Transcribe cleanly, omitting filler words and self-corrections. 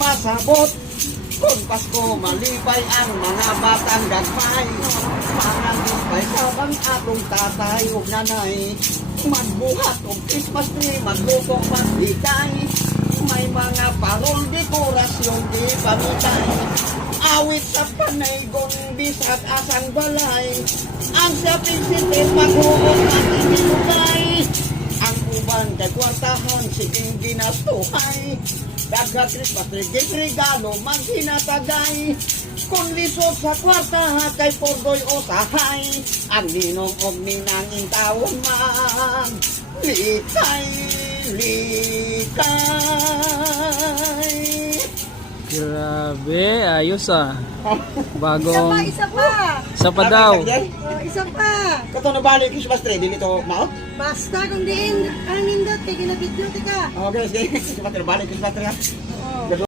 masabot. Kung Pasko malipay ang mga batang gagmay, mangalipay sabang atong tatay o nanay. Magbuhat o Christmas tree, magluto maghikay. May mga parol, dekorasyon, di pamitay. Awit sa panaygon, bisat asang balay. Ang saping sitil, maghugot at inilugay. Ang uban kay kwartahan, siging ginastuhay. Dagat Christmas tree, regalo, maghinatagay. Kung lisod sa kwarta, kay pordoy o sahay. Ang ninong og ninangin tawon man, likay, likay. Grabe, ayos ah. Isa Bagong... pa. Isa pa daw. Oh, isa pa. Kato na balik Christmas tree, dito maot? Basta kung diin, ang nindot, kay ginabidyo, tika. Okay, sige. Christmas tree, balik Christmas tree ha. Oh.